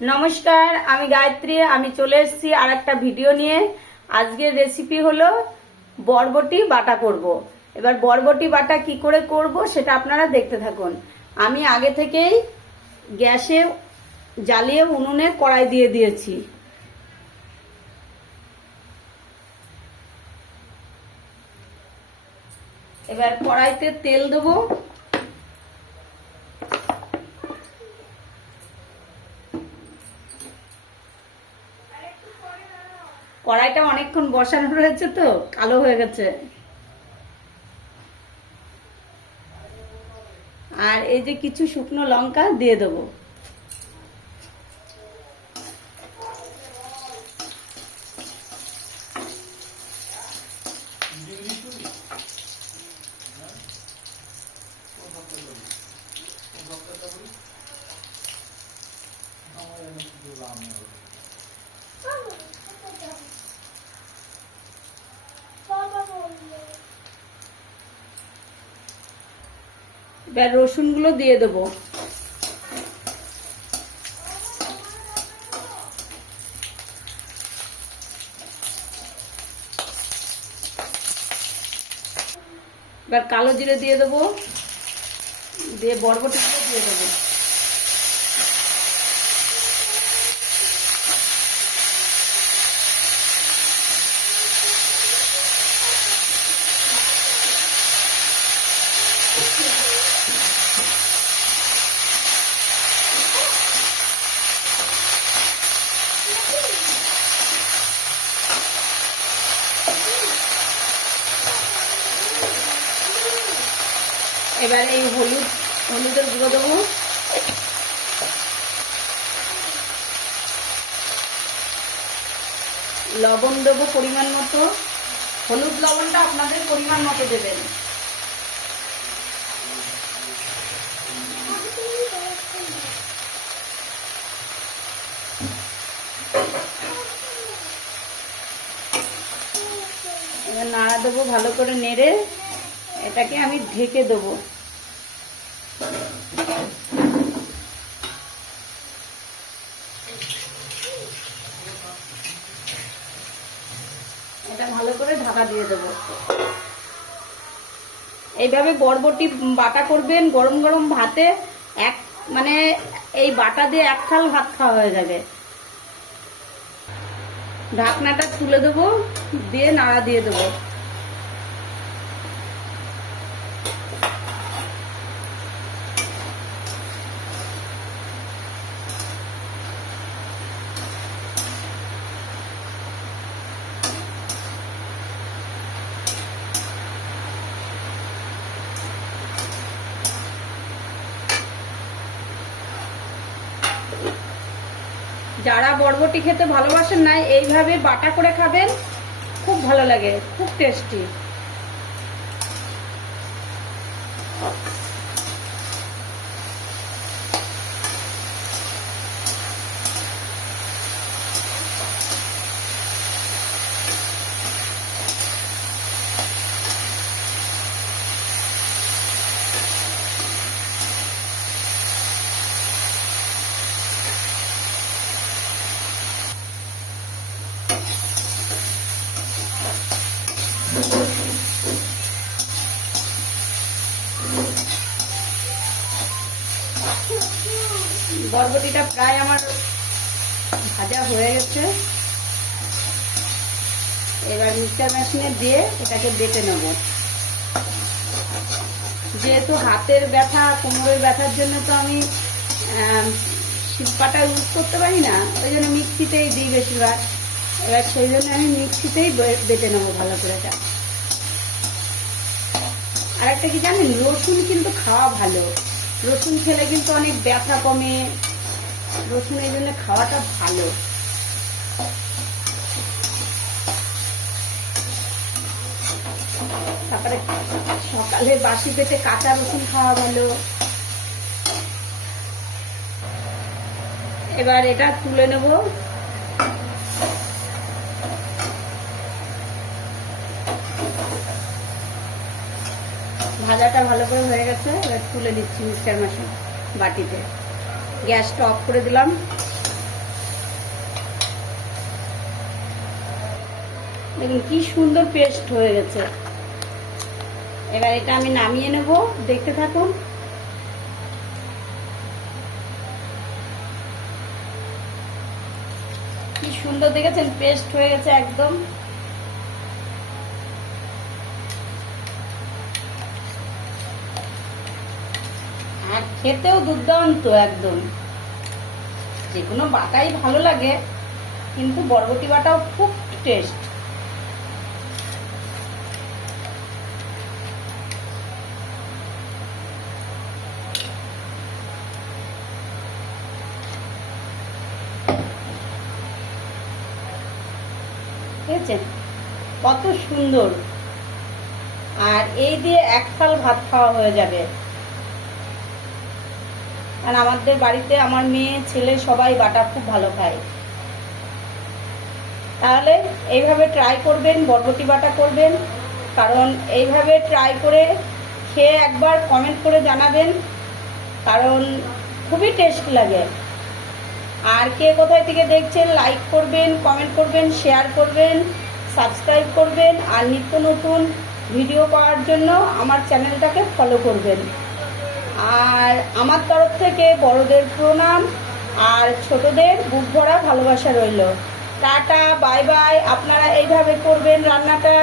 নমস্কার, আমি গায়ত্রী। আমি চলে এসেছি আর একটা ভিডিও নিয়ে। আজকের রেসিপি হলো বরবটি বাটা করব। এবার বরবটি বাটা কি করে করব সেটা আপনারা দেখতে থাকুন। আমি আগে থেকেই গ্যাসে জ্বালিয়ে উনুনে কড়াই দিয়ে দিয়েছি। এবার কড়াইতে তেল দেবো। কড়াইটা অনেকক্ষণ বসানো রয়েছে তো কালো হয়ে গেছে। আর এই যে কিছু শুকনো লঙ্কা দিয়ে দেবো। এবার রসুন গুলো দিয়ে দেবো। এবার কালো জিরে দিয়ে দেবো, দিয়ে বরবটি গুলো দিয়ে দেবো। এবার এই হলুদের গুঁড়ো দেবো। লবণ দেবো পরিমাণ মতো। হলুদ লবণটা আপনাদের পরিমাণ মতো দেবেন। এবার নাড়া দেবো ভালো করে নেড়ে। এটাকে আমি ঢেকে দেবো। এটা ভালো করে ঢাকা দিয়ে দেবো। এইভাবে বরবটি বাটা করবেন গরম গরম ভাতে। মানে এই বাটা দিয়ে এক থাল ভাত খাওয়া হয়ে যাবে। ঢাকনাটা তুলে দেবো, দিয়ে নাড়া দিয়ে দেবো। যারা বরবটি খেতে ভালোবাসেন না, এইভাবে বাটা করে খাবেন, খুব ভালো লাগে, খুব টেস্টি। বরবটিটা প্রায় আমার ভাজা হয়ে গেছে। এবার মিক্সচার মেশিনে দিয়ে এটাকে বেটে নেব। যেহেতু হাতের ব্যথা কোমরের ব্যথার জন্য তো আমি শিলপাটা ইউজ করতে পারি না, ওই জন্য মিক্সিতেই দিই বেশিরভাগ। এবার সেই জন্য আমি মিক্সিতেই বেটে নেবো ভালো করে এটা। আর একটা কি জানেন, রসুন কিন্তু খাওয়া ভালো। রসুন খেলে কিন্তু অনেক ব্যথা কমে। রসুন এই জন্য খাওয়াটা ভালো। তারপরে সকালে বাসি পেটে কাঁচা রসুন খাওয়া ভালো। এবার এটা তুলে নেব। ভাজাটা ভালো করে হয়ে গেছে। এবার তুলে নিচ্ছি মিক্সচার মেশিন বাটিতে। গ্যাসটা অফ করে দিলাম। দেখুন কি সুন্দর পেস্ট হয়ে গেছে। এবার এটা আমি নামিয়ে নেব, দেখতে থাকুন। কি সুন্দর দেখেছেন, পেস্ট হয়ে গেছে একদম। আর খেতেও দুর্দান্ত একদম। যে কোনো বাটাই ভালো লাগে, কিন্তু বরবটি বাটাও খুব টেস্ট। দেখেছেন কত সুন্দর। আর এই দিয়ে এক থাল ভাত খাওয়া হয়ে যাবে। আর আমাদের বাড়িতে আমার মেয়ে ছেলে সবাই বাটা খুব ভালো খায়। তাহলে এইভাবে ট্রাই করবেন, বরবটি বাটা করবেন। কারণ এইভাবে ট্রাই করে খেয়ে একবার কমেন্ট করে জানাবেন, কারণ খুবই টেস্ট লাগে। আর কে কোথায় থেকে দেখছেন লাইক করবেন, কমেন্ট করবেন, শেয়ার করবেন, সাবস্ক্রাইব করবেন। আর নিত্য নতুন ভিডিও পাওয়ার জন্য আমার চ্যানেলটাকে ফলো করবেন। আর আমার তরফ থেকে বড়দের প্রণাম আর ছোটদের বুক ভরা ভালোবাসা রইল। Tata, bye bye. আপনারা এইভাবে করবেন রান্নাটা।